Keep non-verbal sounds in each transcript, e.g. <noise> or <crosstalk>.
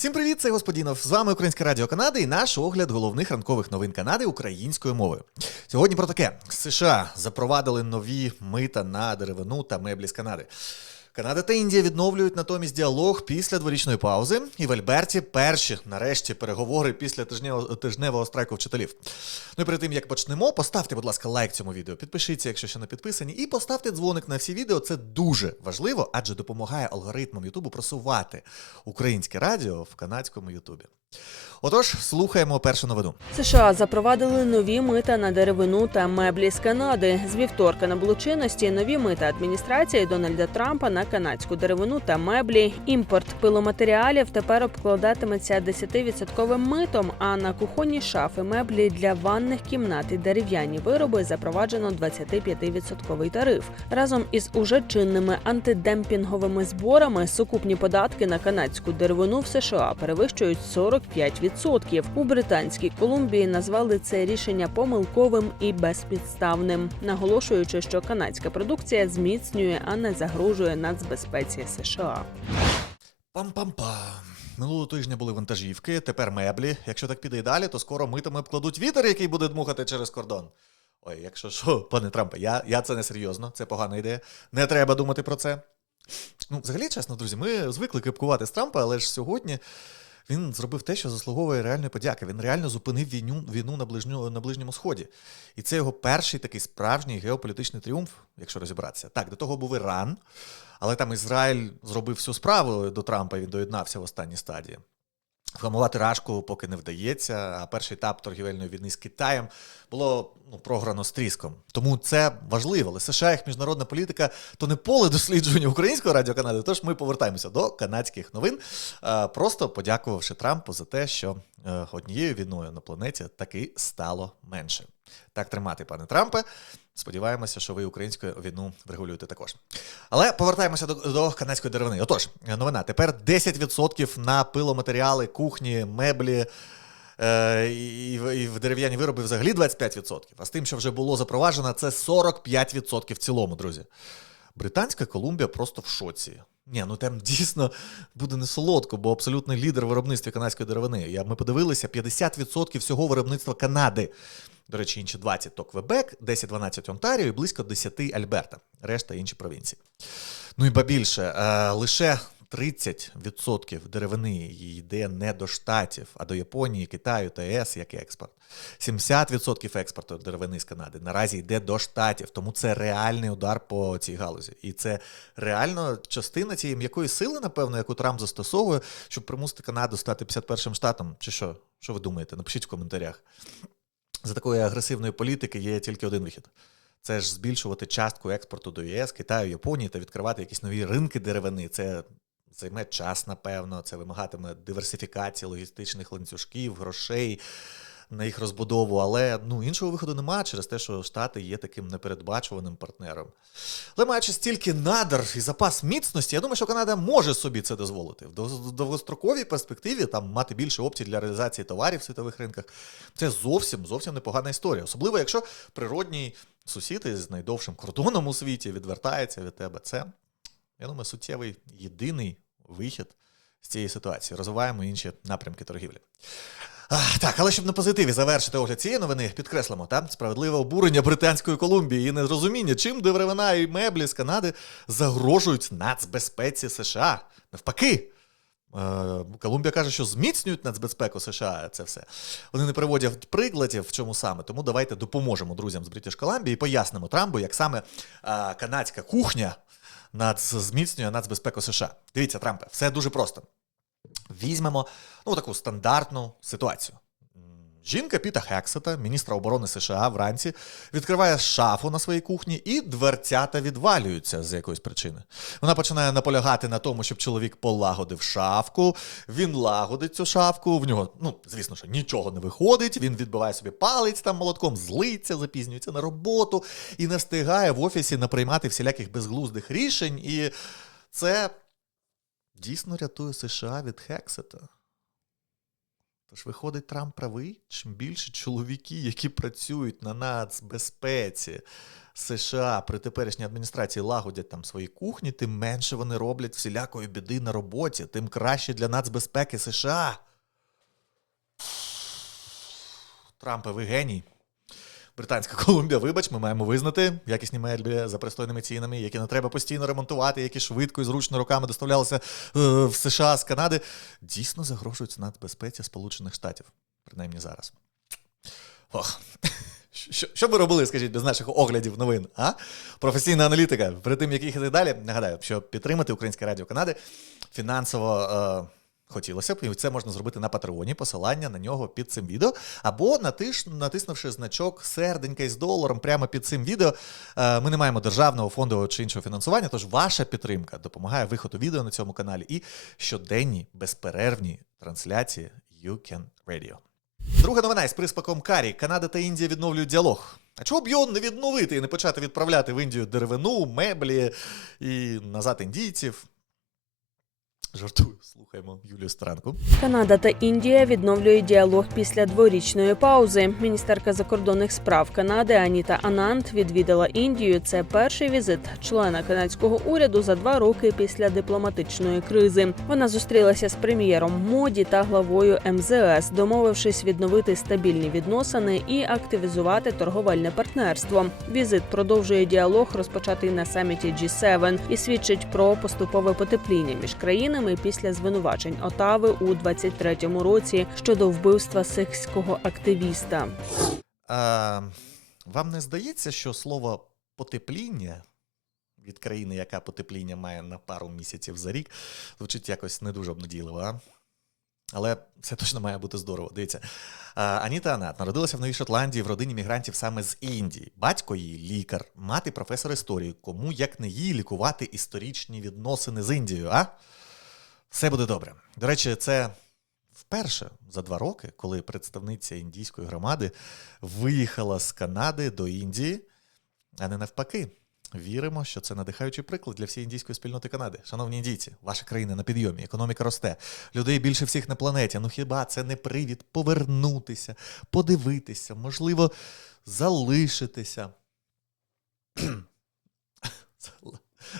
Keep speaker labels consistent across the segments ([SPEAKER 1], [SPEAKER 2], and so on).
[SPEAKER 1] Всім привіт, це Господінов. З вами Українське Радіо Канади і наш огляд головних ранкових новин Канади українською мовою. Сьогодні про таке: США запровадили нові мита на деревину та меблі з Канади. Канада та Індія відновлюють натомість діалог після дворічної паузи, і в Альберті перші нарешті переговори після тижневого, страйку вчителів. Ну і перед тим як почнемо, поставте, будь ласка, лайк цьому відео, підпишіться, якщо ще не підписані, і поставте дзвоник на всі відео. Це дуже важливо, адже допомагає алгоритмам Ютубу просувати українське радіо в канадському Ютубі. Отож, слухаємо першу новину.
[SPEAKER 2] США запровадили нові мита на деревину та меблі з Канади. З вівторка набули чинності нові мита адміністрації Дональда Трампа на канадську деревину та меблі. Імпорт пиломатеріалів тепер обкладатиметься 10% митом. А на кухонні шафи, меблі для ванних кімнат і дерев'яні вироби запроваджено 25% тариф. Разом із уже чинними антидемпінговими зборами сукупні податки на канадську деревину в США перевищують 45%. У Британській Колумбії назвали це рішення помилковим і безпідставним, наголошуючи, що канадська продукція зміцнює, а не загрожує нацбезпеці США.
[SPEAKER 1] Пам-пам-пам. Минулого тижня були вантажівки, тепер меблі. Якщо так піде і далі, то скоро митами обкладуть вітер, який буде дмухати через кордон. Ой, якщо що, пане Трампе, я, я це не серйозно, це погана ідея. Не треба думати про це. Ну, взагалі, чесно, друзі, ми звикли крипкувати з Трампа, але ж сьогодні він зробив те, що заслуговує реальної подяки. Він реально зупинив війну, війну на, ближню на Ближньому Сході. І це його перший такий справжній геополітичний тріумф, якщо розібратися. Так, до того був Іран, але там Ізраїль зробив всю справу до Трампа, він доєднався в останній стадії. Вгамувати рашку поки не вдається, а перший етап торгівельної війни з Китаєм було ну, програно з тріском. Тому це важливо. Але США як міжнародна політика то не поле дослідження українського радіо Канади. Тож ми повертаємося до канадських новин, просто подякувавши Трампу за те, що е, однією війною на планеті таки стало менше. Так тримати, пане Трампе. Сподіваємося, що ви українську війну врегулюєте також. Але повертаємося до, до канадської деревини. Отож, новина. Тепер 10% на пиломатеріали, кухні, меблі. Е, і, і в дерев'яні вироби взагалі 25%. А з тим, що вже було запроваджено, це 45% в цілому, друзі. Британська Колумбія просто в шоці. Ні, ну там <laughs> дійсно буде не солодко, бо абсолютний лідер виробництва канадської деревини. Ми подивилися, 50% всього виробництва Канади. До речі, інші 20 то Квебек, 10-12 Онтаріо і близько 10 Альберта, решта інші провінції. Ну і ба більше, е, лише 30% деревини йде не до Штатів, а до Японії, Китаю та ЄС як експорт. 70% експорту деревини з Канади наразі йде до Штатів, тому це реальний удар по цій галузі. І це реально частина цієї м'якої сили, напевно, яку Трамп застосовує, щоб примусити Канаду стати 51-м штатом. Чи що? Що ви думаєте? Напишіть в коментарях. За такої агресивної політики є тільки один вихід. Це ж збільшувати частку експорту до ЄС, Китаю, Японії та відкривати якісь нові ринки деревини. Це займе час, напевно, це вимагатиме диверсифікації логістичних ланцюжків, грошей на їх розбудову. Але ну, іншого виходу немає через те, що Штати є таким непередбачуваним партнером. Але маючи стільки надр і запас міцності, я думаю, що Канада може собі це дозволити. В довгостроковій перспективі там мати більше опцій для реалізації товарів в світових ринках. Це зовсім зовсім непогана історія. Особливо, якщо природній сусід із найдовшим кордоном у світі відвертається від тебе. Це, я думаю, суттєвий єдиний вихід з цієї ситуації. Розвиваємо інші напрямки торгівлі. А, так, але щоб на позитиві завершити огляд цієї новини, підкреслимо, та справедливе обурення Британської Колумбії і незрозуміння, чим деревина і меблі з Канади загрожують нацбезпеці США. Навпаки. Е, Колумбія каже, що зміцнюють нацбезпеку США. Це все. Вони не приводять прикладів, в чому саме. Тому давайте допоможемо друзям з Брitish Columbia і пояснимо Трампу, як саме канадська кухня нац, зміцнює нацбезпеку США. Дивіться, Трампе, все дуже просто. Візьмемо ну, таку стандартну ситуацію. Жінка Піта Хексета, міністра оборони США, вранці відкриває шафу на своїй кухні, і дверцята відвалюються з якоїсь причини. Вона починає наполягати на тому, щоб чоловік полагодив шафку. Він лагодить цю шафку. В нього, ну звісно, що нічого не виходить. Він відбиває собі палець там молотком, злиться, запізнюється на роботу і не встигає в офісі наприймати всіляких безглуздих рішень. І це дійсно рятує США від Хексета. Тож виходить, Трамп правий, чим більше чоловіки, які працюють на нацбезпеці США при теперішній адміністрації лагодять там свої кухні, тим менше вони роблять всілякої біди на роботі, тим краще для нацбезпеки США. Трампе, ви геній. Британська <laughs> Колумбія, вибач, ми маємо визнати якісні меблі за пристойними цінами, які не треба постійно ремонтувати, які швидко і зручно руками доставлялися е, в США з Канади, дійсно загрожують нацбезпеці Сполучених Штатів, принаймні зараз. Ох. <laughs> Що, що ви робили, скажіть, без наших оглядів новин? А? Професійна аналітика. Перед тим, як їхати далі, нагадаю, що підтримати Українське Радіо Канади фінансово е, хотілося б, і це можна зробити на Патреоні, посилання на нього під цим відео, або натиш, натиснувши значок серденька із доларом прямо під цим відео. Е, ми не маємо державного фондового чи іншого фінансування, тож ваша підтримка допомагає виходу відео на цьому каналі і щоденні безперервні трансляції You Can Radio. Друга новина із приспаком Карі. Канада та Індія відновлюють діалог. А чого б його не відновити і не почати відправляти в Індію деревину, меблі і назад індійців? Жартую, слухаємо Юлію Странку.
[SPEAKER 2] Канада та Індія відновлюють діалог після дворічної паузи. Міністерка закордонних справ Канади Аніта Анант відвідала Індію. Це перший візит члена канадського уряду за два роки після дипломатичної кризи. Вона зустрілася з прем'єром Моді та главою МЗС, домовившись відновити стабільні відносини і активізувати торговельне партнерство. Візит продовжує діалог, розпочатий на саміті G7 і свідчить про поступове потепління між країнами після звинувачень Отави у 23-му році щодо вбивства сихського активіста.
[SPEAKER 1] А, вам не здається, що слово потепління від країни, яка потепління має на пару місяців за рік, звучить якось не дуже обнадійливо, а? Але це точно має бути здорово. Дивіться. Аніта Анат народилася в Новій Шотландії в родині мігрантів саме з Індії. Батько її лікар, мати професор історії. Кому як не їй лікувати історичні відносини з Індією, а? Все буде добре. До речі, це вперше за два роки, коли представниця індійської громади виїхала з Канади до Індії, а не навпаки. Віримо, що це надихаючий приклад для всієї індійської спільноти Канади. Шановні індійці, ваша країна на підйомі, економіка росте, людей більше всіх на планеті. Ну хіба це не привід повернутися, подивитися, можливо, залишитися? <clears throat>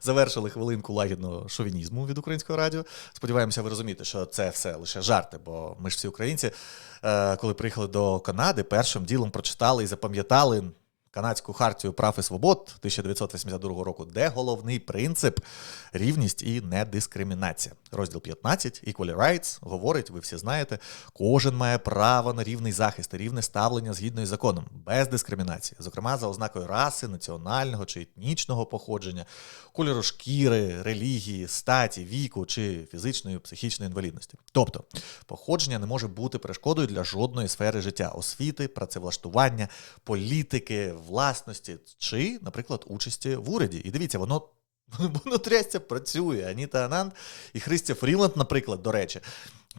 [SPEAKER 1] Завершили хвилинку лагідного шовінізму від українського радіо. Сподіваємося, ви розумієте, що це все лише жарти, бо ми ж всі українці, е, коли приїхали до Канади, першим ділом прочитали і запам'ятали канадську хартію прав і свобод 1982 року, де головний принцип рівність і недискримінація. Розділ 15 Equal Rights говорить, ви всі знаєте, кожен має право на рівний захист і рівне ставлення згідно із законом, без дискримінації, зокрема за ознакою раси, національного чи етнічного походження, кольору шкіри, релігії, статі, віку чи фізичної психічної інвалідності. Тобто, походження не може бути перешкодою для жодної сфери життя освіти, працевлаштування, політики, власності чи, наприклад, участі в уряді. І дивіться, воно. <laughs> Воно трясця працює. Аніта Ананд і Христя Фріланд, наприклад, до речі.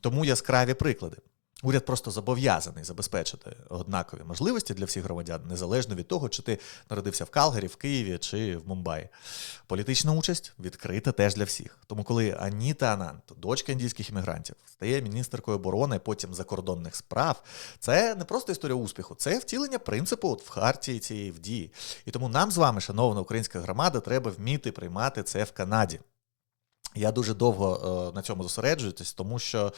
[SPEAKER 1] Тому яскраві приклади. Уряд просто зобов'язаний забезпечити однакові можливості для всіх громадян, незалежно від того, чи ти народився в Калгарі, в Києві чи в Мумбаї. Політична участь відкрита теж для всіх. Тому, коли Аніта Анант, дочка індійських іммігрантів, стає міністеркою оборони, потім закордонних справ, це не просто історія успіху, це втілення принципу в хартії цієї в дії. І тому нам з вами, шановна українська громада, треба вміти приймати це в Канаді. Я дуже довго е, на цьому зосереджуюсь, тому що.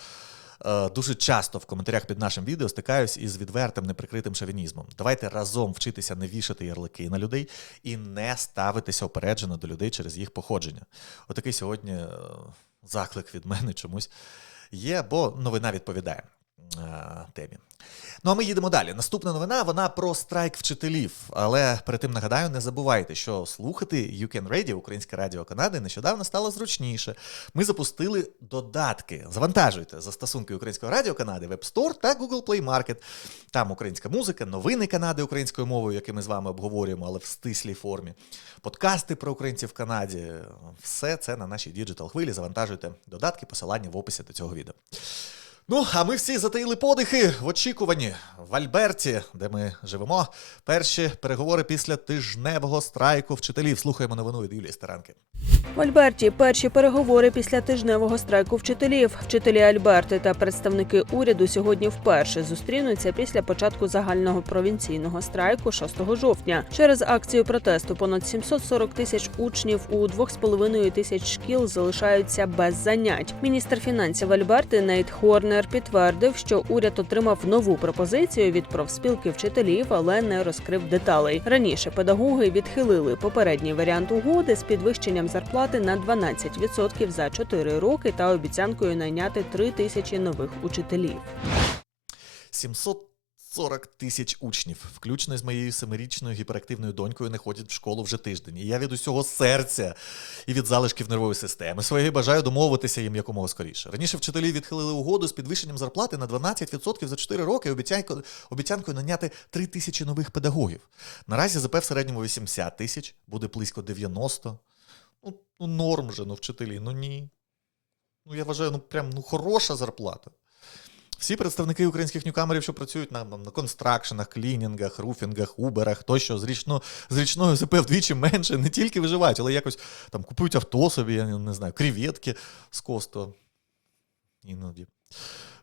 [SPEAKER 1] Е, Дуже часто в коментарях під нашим відео стикаюсь із відвертим неприкритим шовінізмом. Давайте разом вчитися не вішати ярлики на людей і не ставитися опереджено до людей через їх походження. Отакий сьогодні е, заклик від мене чомусь є, бо новина відповідає темі. Ну а ми їдемо далі. Наступна новина вона про страйк вчителів. Але перед тим нагадаю, не забувайте, що слухати You Can Radio, Українське Радіо Канади, нещодавно стало зручніше. Ми запустили додатки. Завантажуйте застосунки Українського Радіо Канади, Web Store та Google Play Market. Там українська музика, новини Канади українською мовою, які ми з вами обговорюємо, але в стислій формі. Подкасти про українців в Канаді. Все це на нашій діджитал хвилі. Завантажуйте додатки, посилання в описі до цього відео. Ну, а ми всі затаїли подихи в очікуванні в Альберті, де ми живемо. Перші переговори після тижневого страйку вчителів. Слухаємо новину від Юлії Старанки.
[SPEAKER 2] В Альберті перші переговори після тижневого страйку вчителів. Вчителі Альберти та представники уряду сьогодні вперше зустрінуться після початку загального провінційного страйку 6 жовтня. Через акцію протесту понад 740 тисяч учнів у 2,5 тисяч шкіл залишаються без занять. Міністр фінансів Альберти Нейт Хорнер підтвердив, що уряд отримав нову пропозицію від профспілки вчителів, але не розкрив деталей. Раніше педагоги відхилили попередній варіант угоди з підвищенням зарплати на 12% за 4 роки та обіцянкою найняти 3 тисячі нових учителів.
[SPEAKER 1] 740 тисяч учнів, включно з моєю семирічною гіперактивною донькою, не ходять в школу вже тиждень. І я від усього серця і від залишків нервової системи своєї бажаю домовитися їм якомога скоріше. Раніше вчителі відхилили угоду з підвищенням зарплати на 12% за 4 роки, обіцянкою наняти 3 тисячі нових педагогів. Наразі ЗП в середньому 80 тисяч, буде близько 90. Ну, ну норм же, ну вчителі, ну ні. Ну я вважаю, ну прям ну хороша зарплата. Всі представники українських ньюкамерів, що працюють на, на констракшенах, клінінгах, руфінгах, уберах, тощо з, річно, з річною ЗП вдвічі менше, не тільки виживають, але якось там купують авто собі, я не знаю, креветки з косто. Іноді.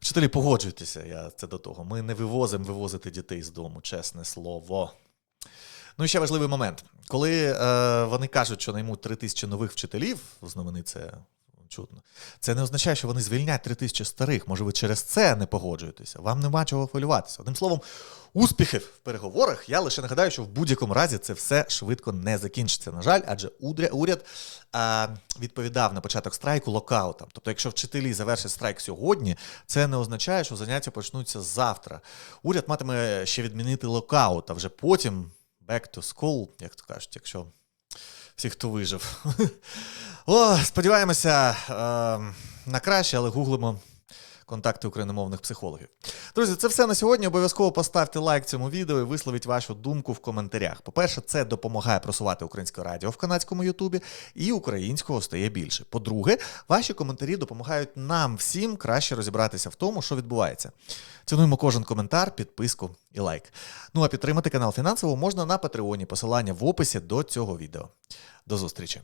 [SPEAKER 1] Вчителі, погоджуйтеся, я це до того. Ми не вивозимо вивозити дітей з дому, чесне слово. Ну і ще важливий момент. Коли е, вони кажуть, що наймуть 3 тисячі нових вчителів, з це чутно, це не означає, що вони звільнять 3 тисячі старих. Може, ви через це не погоджуєтеся. Вам нема чого хвилюватися. Одним словом, успіхів в переговорах. Я лише нагадаю, що в будь-якому разі це все швидко не закінчиться. На жаль, адже уряд а, відповідав на початок страйку локаутом. Тобто, якщо вчителі завершать страйк сьогодні, це не означає, що заняття почнуться завтра. Уряд матиме ще відмінити локаут, а вже потім back to school, як то кажуть, якщо всі, хто вижив. <laughs> О, сподіваємося е, на краще, але гуглимо контакти україномовних психологів. Друзі, це все на сьогодні. Обов'язково поставте лайк цьому відео і висловіть вашу думку в коментарях. По-перше, це допомагає просувати українське радіо в канадському Ютубі, і українського стає більше. По-друге, ваші коментарі допомагають нам всім краще розібратися в тому, що відбувається. Цінуємо кожен коментар, підписку і лайк. Ну а підтримати канал фінансово можна на Патреоні. Посилання в описі до цього відео. До зустрічі!